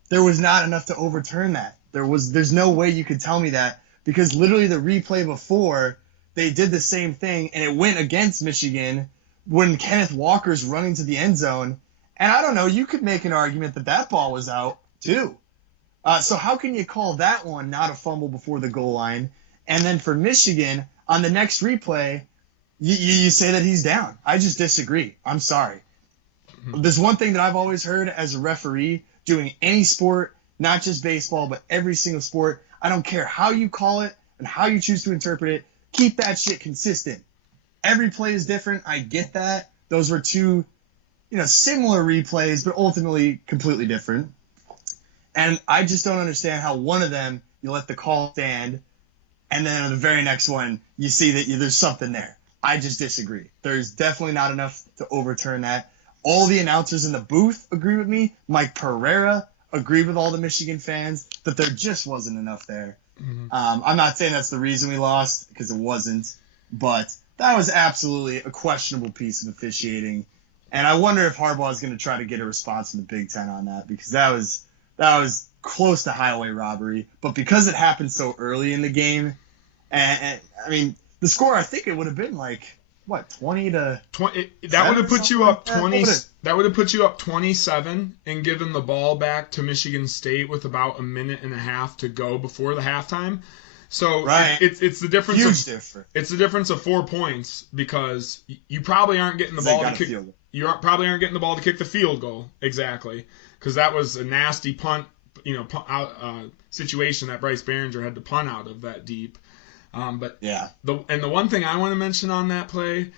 There was not enough to overturn that. There's no way you could tell me that, because literally the replay before, they did the same thing, and it went against Michigan when Kenneth Walker's running to the end zone. And I don't know, you could make an argument that that ball was out, too. So how can you call that one not a fumble before the goal line? And then for Michigan, on the next replay, you say that he's down. I just disagree. I'm sorry. There's one thing that I've always heard as a referee doing any sport, not just baseball, but every single sport. I don't care how you call it and how you choose to interpret it. Keep that shit consistent. Every play is different. I get that. Those were two, similar replays, but ultimately completely different. And I just don't understand how one of them you let the call stand, and then on the very next one you see that there's something there. I just disagree. There's definitely not enough to overturn that. All the announcers in the booth agree with me. Mike Pereira agreed with all the Michigan fans that there just wasn't enough there. Mm-hmm. I'm not saying that's the reason we lost, because it wasn't, but that was absolutely a questionable piece of officiating. And I wonder if Harbaugh is going to try to get a response from the Big Ten on that, because that was close to highway robbery. But because it happened so early in the game, and I mean, the score, I think it would have been like, 20 to 20. That would have put you up 20. That would have put you up 27 and given the ball back to Michigan State with about a minute and a half to go before the halftime. So right. It's the difference. Huge difference. It's the difference of 4 points, because you probably aren't getting the ball to kick. Probably aren't getting the ball to kick the field goal, exactly, because that was a nasty punt, situation that Bryce Behringer had to punt out of that deep. But yeah, the one thing I want to mention on that play,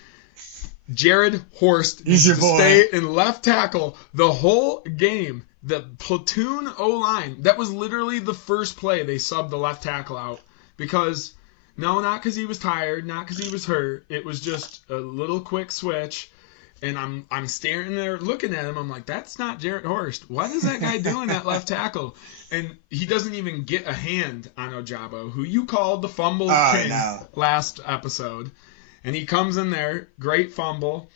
Jared Horst He's your boy. Stay in left tackle the whole game. The platoon O-line, that was literally the first play they subbed the left tackle out, because not because he was tired, not because he was hurt. It was just a little quick switch. And I'm staring there looking at him. I'm like, that's not Jared Horst. What is that guy doing at left tackle? And he doesn't even get a hand on Ojabo, who you called the fumble king last episode. And he comes in there, great fumble.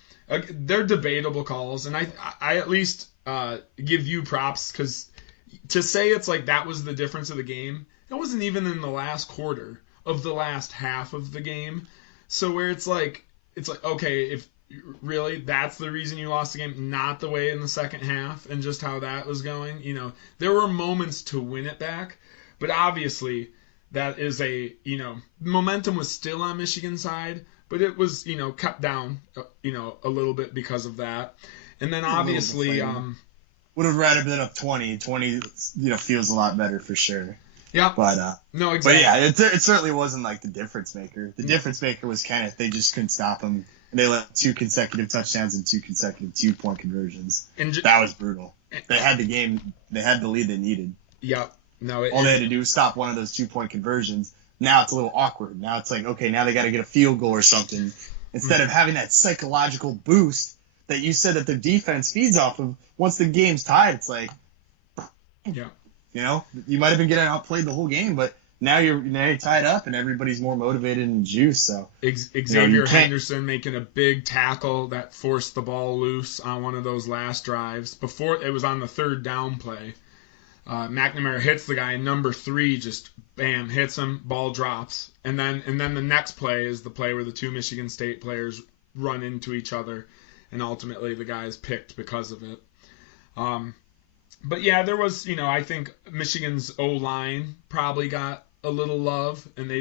They're debatable calls. And I at least give you props, because to say it's like that was the difference of the game, it wasn't even in the last quarter of the last half of the game. So where it's like, okay, if really that's the reason you lost the game, not the way in the second half and just how that was going. There were moments to win it back, but obviously that is momentum was still on Michigan's side, but it was, cut down, a little bit because of that. And then obviously would have rather been up 20, feels a lot better for sure. Yeah. But no, exactly. But yeah, it certainly wasn't like the difference maker. The difference maker was Kenneth. They just couldn't stop him. And they let 2 consecutive touchdowns and 2 consecutive 2-point conversions. That was brutal. They had the game. They had the lead they needed. Yep. No. All they had to do was stop one of those 2-point conversions. Now it's a little awkward. Now it's like, okay, now they got to get a field goal or something. Instead of having that psychological boost that you said that the defense feeds off of. Once the game's tied, it's like, yeah. You might have been getting outplayed the whole game, but now you're tied up and everybody's more motivated and juiced. So Xavier Henderson making a big tackle that forced the ball loose on one of those last drives before it was on the third down play. McNamara hits the guy, and number 3 just bam hits him, ball drops, and then the next play is the play where the 2 Michigan State players run into each other, and ultimately the guy is picked because of it. But yeah, there was, I think Michigan's O-line probably got a little love, and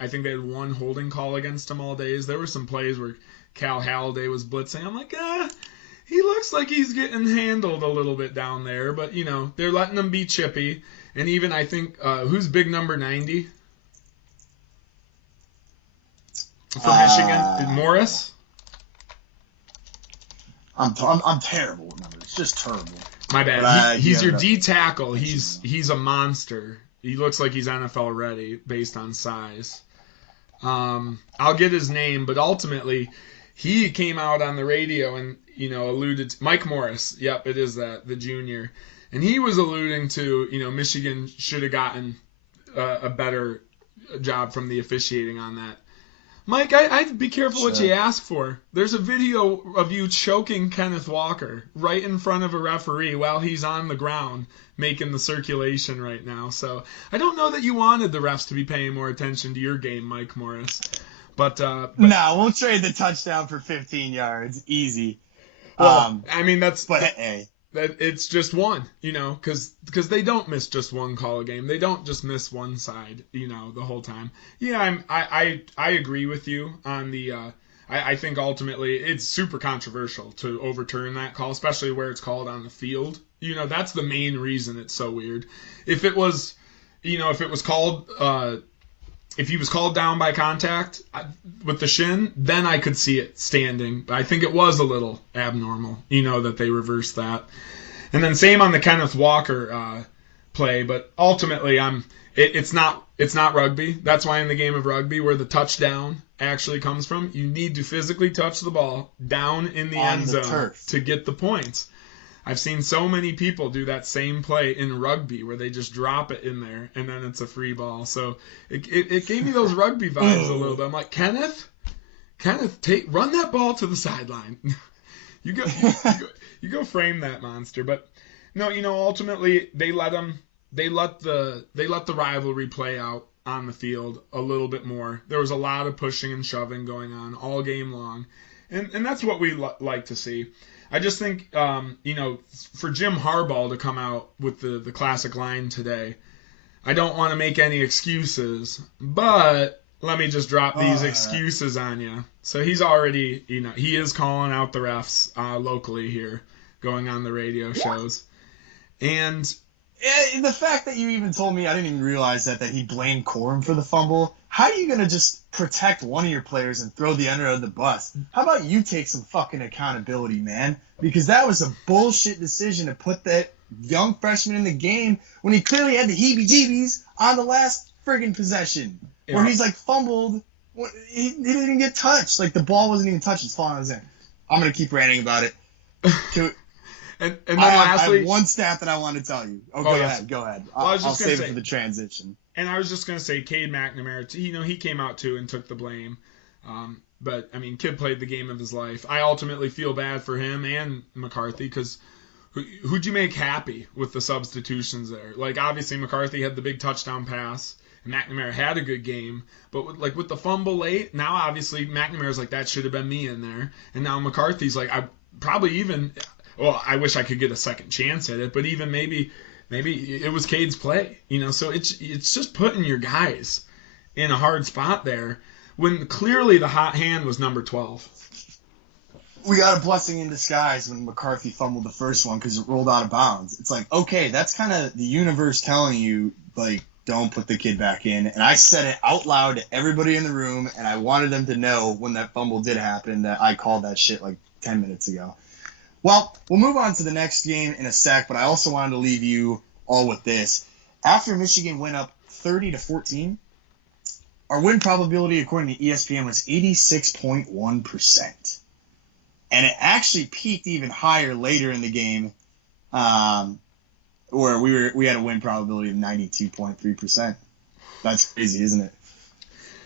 I think they had one holding call against them all days. There were some plays where Cal Halliday was blitzing. I'm like, he looks like he's getting handled a little bit down there, but they're letting him be chippy. And even I think who's big number 90 for Michigan? Morris. I'm terrible with numbers, just terrible. My bad. He's your D tackle. He's a monster. He looks like he's NFL ready based on size. I'll get his name, but ultimately he came out on the radio and alluded to Mike Morris. Yep, it is that, the junior. And he was alluding to, Michigan should have gotten a better job from the officiating on that. Mike, I'd be careful what you ask for. There's a video of you choking Kenneth Walker right in front of a referee while he's on the ground making the circulation right now. So I don't know that you wanted the refs to be paying more attention to your game, Mike Morris. But no, we'll trade the touchdown for 15 yards. Easy. Well, I mean, hey. It's just one, because they don't miss just one call a game. They don't just miss one side, the whole time. Yeah, I agree with you on the. I think ultimately it's super controversial to overturn that call, especially where it's called on the field. That's the main reason it's so weird. If it was, called. If he was called down by contact with the shin, then I could see it standing. But I think it was a little abnormal, that they reversed that. And then same on the Kenneth Walker play. But ultimately, it's not rugby. That's why in the game of rugby, where the touchdown actually comes from, you need to physically touch the ball down in the end zone to get the points. I've seen so many people do that same play in rugby where they just drop it in there and then it's a free ball. So it gave me those rugby vibes a little bit. I'm like, Kenneth, run that ball to the sideline. you go frame that monster. But no, ultimately they let the rivalry play out on the field a little bit more. There was a lot of pushing and shoving going on all game long, and that's what we like to see. I just think, for Jim Harbaugh to come out with the classic line today, I don't want to make any excuses, but let me just drop these excuses on you. So he's already, he is calling out the refs locally here, going on the radio shows. And the fact that you even told me, I didn't even realize that he blamed Corum for the fumble. How are you going to just protect one of your players and throw the under of the bus? How about you take some fucking accountability, man? Because that was a bullshit decision to put that young freshman in the game when he clearly had the heebie-jeebies on the last friggin' possession. Yeah. Where he's fumbled. He didn't even get touched. The ball wasn't even touched. It's falling on his hand. I'm going to keep ranting about it. And then lastly, I have one stat that I want to tell you. Go ahead. Well, I'll save it for the transition. And I was just going to say, Cade McNamara, he came out too and took the blame. But, I mean, kid played the game of his life. I ultimately feel bad for him and McCarthy because who'd you make happy with the substitutions there? Obviously, McCarthy had the big touchdown pass, and McNamara had a good game. But, with the fumble late, now obviously McNamara's that should have been me in there. And now McCarthy's I probably even... Well, I wish I could get a second chance at it, but even maybe it was Cade's play, So it's just putting your guys in a hard spot there when clearly the hot hand was number 12. We got a blessing in disguise when McCarthy fumbled the first one because it rolled out of bounds. It's okay, that's kind of the universe telling you don't put the kid back in. And I said it out loud to everybody in the room, and I wanted them to know when that fumble did happen that I called that shit 10 minutes ago. Well, we'll move on to the next game in a sec, but I also wanted to leave you all with this. After Michigan went up 30-14, our win probability, according to ESPN, was 86.1%. And it actually peaked even higher later in the game, where we had a win probability of 92.3%. That's crazy, isn't it?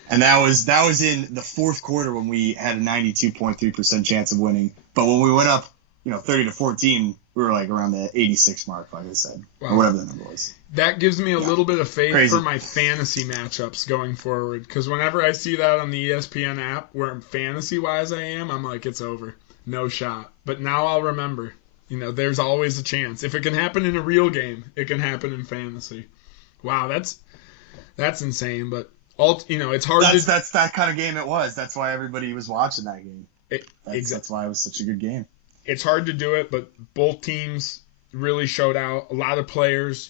And that was in the fourth quarter when we had a 92.3% chance of winning. But when we went up 30-14, we we were like around the 86 mark, like I said, Wow. or whatever the number was. That gives me a little bit of faith Crazy. for my fantasy matchups going forward. Because whenever I see that on the ESPN app, where fantasy-wise I am, I'm like, it's over. No shot. But now I'll remember. There's always a chance. If it can happen in a real game, it can happen in fantasy. Wow, that's insane. But it's hard. That's that kind of game it was. That's why everybody was watching that game. That's why it was such a good game. It's hard to do it, but both teams really showed out. A lot of players,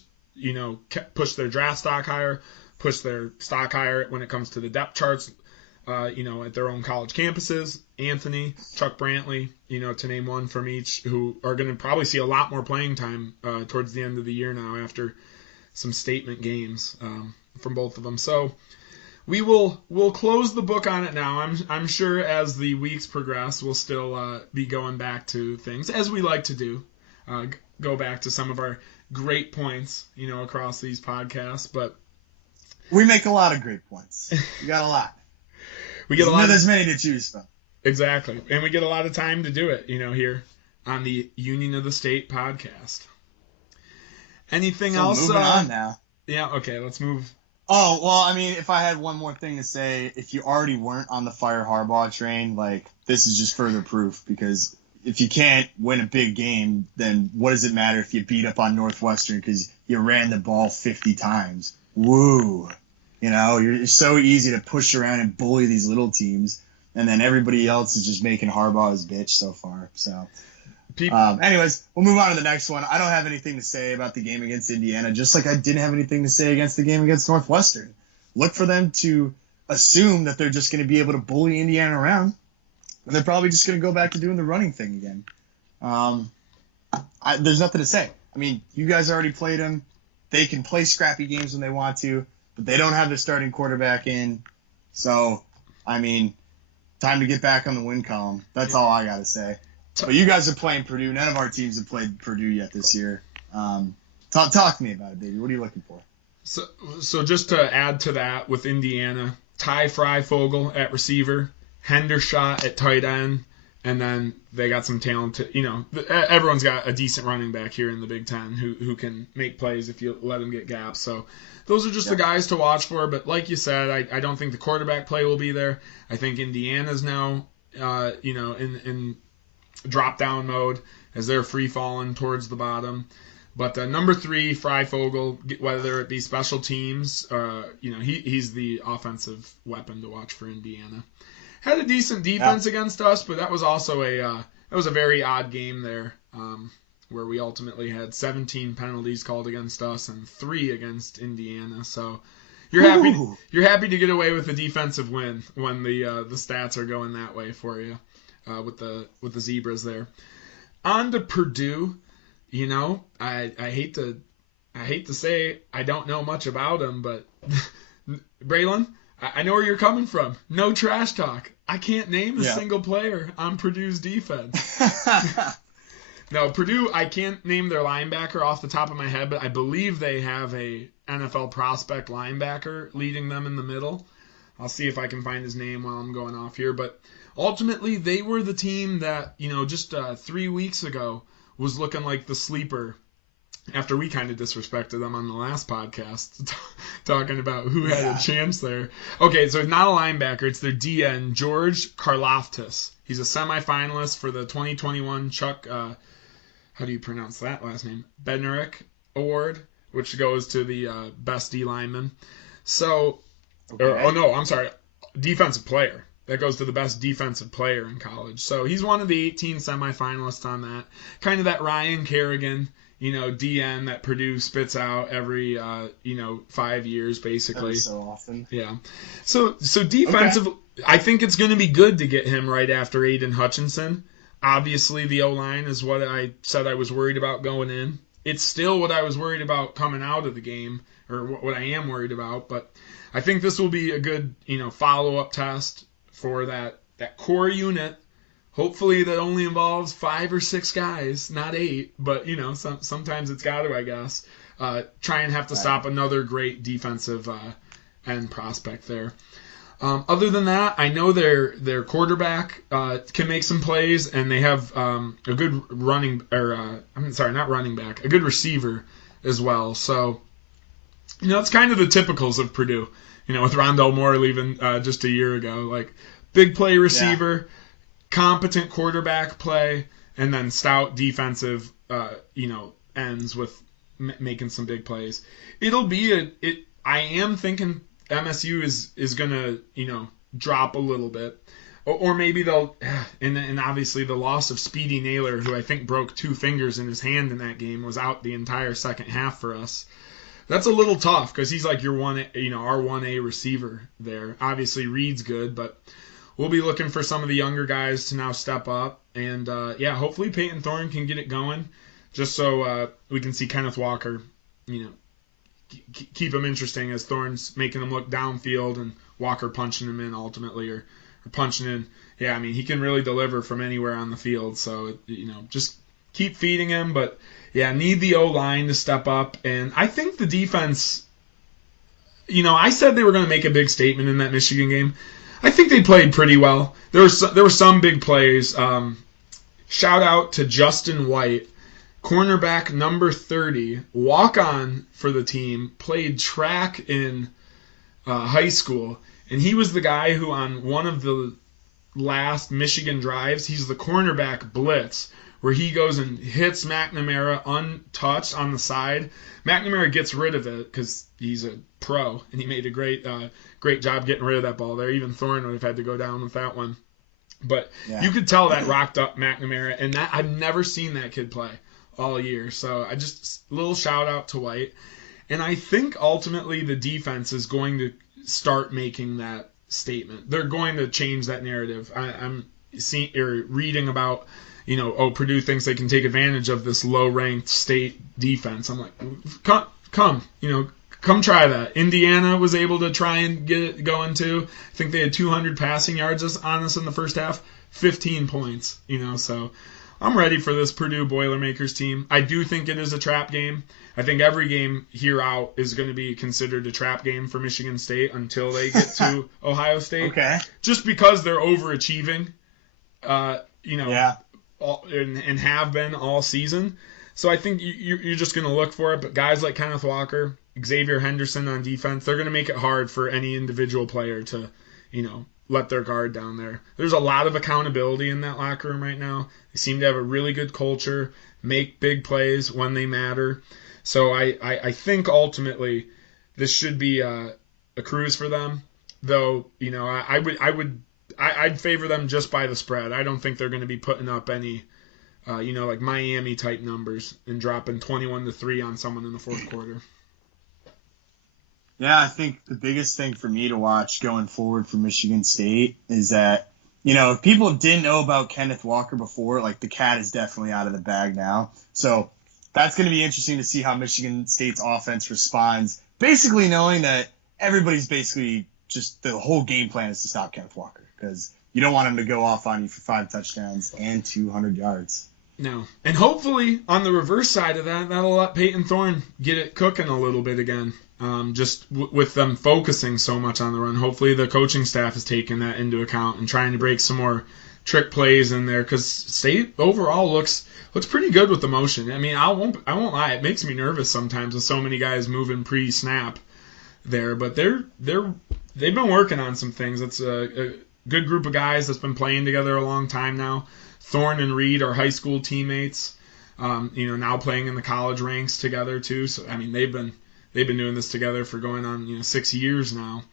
push their draft stock higher, push their stock higher when it comes to the depth charts, at their own college campuses. Anthony, Chuck Brantley, to name one from each, who are going to probably see a lot more playing time towards the end of the year now after some statement games from both of them. So we'll close the book on it now. I'm sure as the weeks progress, we'll still be going back to things as we like to do. Go back to some of our great points, across these podcasts. But we make a lot of great points. We got a lot. There's many to choose from. Exactly, and we get a lot of time to do it, here on the Union of the State podcast. Anything else? Moving on now. Yeah. Okay. Let's move. Oh, well, I mean, if I had one more thing to say, if you already weren't on the Fire Harbaugh train, this is just further proof, because if you can't win a big game, then what does it matter if you beat up on Northwestern because you ran the ball 50 times? Woo! You're so easy to push around and bully these little teams, and then everybody else is just making Harbaugh his bitch so far. So, anyways, we'll move on to the next one. I don't have anything to say about the game against Indiana, just like I didn't have anything to say against the game against Northwestern. Look for them to assume that they're just going to be able to bully Indiana around, and they're probably just going to go back to doing the running thing again. There's nothing to say. I mean, you guys already played them. They can play scrappy games when they want to, but they don't have their starting quarterback in. So, I mean, time to get back on the win column. That's all I got to say. But you guys are playing Purdue. None of our teams have played Purdue yet this year. Talk to me about it, baby. What are you looking for? So just to add to that, with Indiana, Ty Freifogel at receiver, Hendershot at tight end, and then they got some talent. Everyone's got a decent running back here in the Big Ten who can make plays if you let them get gaps. So those are just the guys to watch for. But like you said, I don't think the quarterback play will be there. I think Indiana's now, in drop-down mode as they're free-falling towards the bottom. But number 3, Freifogel, whether it be special teams, he's the offensive weapon to watch for Indiana. Had a decent defense against us, but that was also a very odd game there, where we ultimately had 17 penalties called against us and 3 against Indiana. So you're happy to get away with a defensive win when the stats are going that way for you, with the Zebras there. On to Purdue. I hate to say I don't know much about them, but Braylon, I know where you're coming from. No trash talk. I can't name a single player on Purdue's defense. No, Purdue, I can't name their linebacker off the top of my head, but I believe they have a NFL prospect linebacker leading them in the middle. I'll see if I can find his name while I'm going off here. But ultimately, they were the team that, just 3 weeks ago was looking like the sleeper after we kind of disrespected them on the last podcast, talking about who had a chance there. Okay, so it's not a linebacker. It's their DN, George Karlaftis. He's a semifinalist for the 2021 Chuck, how do you pronounce that last name? Bednarik Award, which goes to the best D lineman. So, defensive player. That goes to the best defensive player in college. So he's one of the 18 semifinalists on that. Kind of that Ryan Kerrigan, DN that Purdue spits out every, 5 years, basically. Every so often. Yeah. So defensive, I think it's going to be good to get him right after Aiden Hutchinson. Obviously, the O-line is what I said I was worried about going in. It's still what I was worried about coming out of the game, or what I am worried about. But I think this will be a good, follow-up test for that core unit. Hopefully that only involves 5 or 6 guys, not 8. But, sometimes it's got to, I guess. Try and have to stop another great defensive end prospect there. Other than that, I know their quarterback can make some plays, and they have a good a good receiver as well. So, it's kind of the typicals of Purdue. With Rondell Moore leaving just a year ago, like big play receiver, competent quarterback play, and then stout defensive, ends with making some big plays. I am thinking MSU is gonna, drop a little bit, or maybe they'll, and obviously the loss of Speedy Naylor, who I think broke 2 fingers in his hand in that game, was out the entire second half for us. That's a little tough because he's like our 1A receiver there. Obviously Reed's good, but we'll be looking for some of the younger guys to now step up, and hopefully Peyton Thorne can get it going, just so we can see Kenneth Walker, keep him interesting as Thorne's making him look downfield and Walker punching him in ultimately, or punching in. Yeah, I mean, he can really deliver from anywhere on the field, so, just keep feeding him. But, yeah, need the O-line to step up. And I think the defense, I said they were going to make a big statement in that Michigan game. I think they played pretty well. There were some big plays. Shout out to Justin White, cornerback number 30, walk-on for the team, played track in high school, and he was the guy who on one of the last Michigan drives, he's the cornerback blitz, where he goes and hits McNamara untouched on the side. McNamara gets rid of it because he's a pro, and he made a great job getting rid of that ball there. Even Thorne would have had to go down with that one. But you could tell that rocked up McNamara, and that I've never seen that kid play all year. So a little shout out to White. And I think ultimately the defense is going to start making that statement. They're going to change that narrative. I'm seeing or reading about, Purdue thinks they can take advantage of this low-ranked state defense. I'm like, come try that. Indiana was able to try and get it going too. I think they had 200 passing yards on us in the first half, 15 points, so I'm ready for this Purdue Boilermakers team. I do think it is a trap game. I think every game here out is going to be considered a trap game for Michigan State until they get to Ohio State. Okay. Just because they're overachieving, and have been all season. So I think you're just going to look for it. But guys like Kenneth Walker, Xavier Henderson on defense, they're going to make it hard for any individual player to, let their guard down there. There's a lot of accountability in that locker room right now. They seem to have a really good culture, make big plays when they matter. So I think ultimately this should be a cruise for them. Though, I'd favor them just by the spread. I don't think they're going to be putting up any, like Miami type numbers and dropping 21-3 on someone in the fourth quarter. Yeah, I think the biggest thing for me to watch going forward for Michigan State is that, if people didn't know about Kenneth Walker before, like the cat is definitely out of the bag now. So that's going to be interesting to see how Michigan State's offense responds, basically knowing that everybody's basically just the whole game plan is to stop Kenneth Walker because you don't want him to go off on you for 5 touchdowns and 200 yards. No. And hopefully on the reverse side of that, that'll let Peyton Thorne get it cooking a little bit again. With them focusing so much on the run. Hopefully the coaching staff is taking that into account and trying to break some more trick plays in there because State overall looks pretty good with the motion. I mean, I won't lie, it makes me nervous sometimes with so many guys moving pre-snap there, but they've been working on some things. It's a good group of guys that's been playing together a long time now. Thorne and Reed are high school teammates, now playing in the college ranks together too. So I mean, they've been doing this together for going on 6 years now.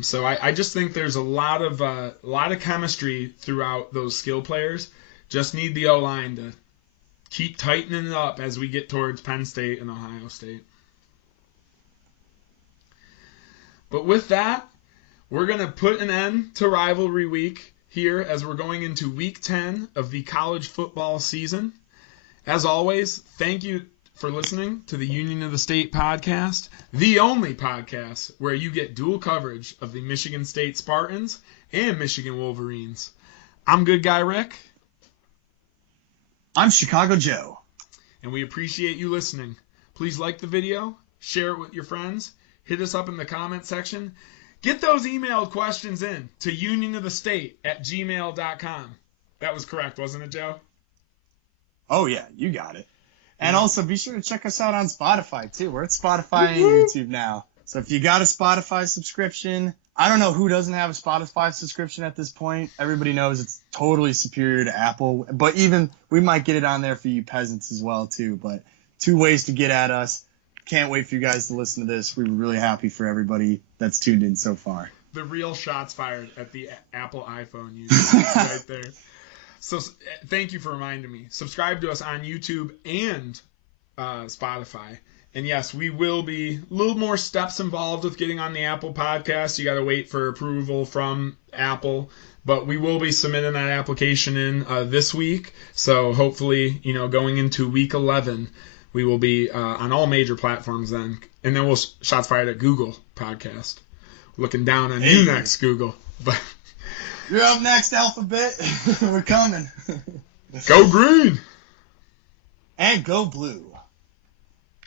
So I just think there's a lot of chemistry throughout those skill players. Just need the O-line to keep tightening it up as we get towards Penn State and Ohio State. But with that, we're going to put an end to Rivalry Week here as we're going into Week 10 of the college football season. As always, thank you for listening to the Union of the State podcast, the only podcast where you get dual coverage of the Michigan State Spartans and Michigan Wolverines. I'm Good Guy Rick. I'm Chicago Joe. And we appreciate you listening. Please like the video, share it with your friends, hit us up in the comment section, Get those emailed questions in to unionofthestate@gmail.com. That was correct, wasn't it, Joe? Oh, yeah, you got it. And also be sure to check us out on Spotify, too. We're at Spotify and YouTube now. So if you got a Spotify subscription, I don't know who doesn't have a Spotify subscription at this point. Everybody knows it's totally superior to Apple. But even we might get it on there for you peasants as well, too. But 2 ways to get at us. Can't wait for you guys to listen to this. We were really happy for everybody that's tuned in so far. The real shots fired at the Apple iPhone users right there. So thank you for reminding me. Subscribe to us on YouTube and Spotify. And yes, we will be a little more steps involved with getting on the Apple podcast. You got to wait for approval from Apple. But we will be submitting that application in this week. So hopefully, going into week 11, we will be on all major platforms then. And then we'll shots fired at Google podcast. Looking down on you next, Google. But you're up next, Alphabet. We're coming. Go green. And go blue.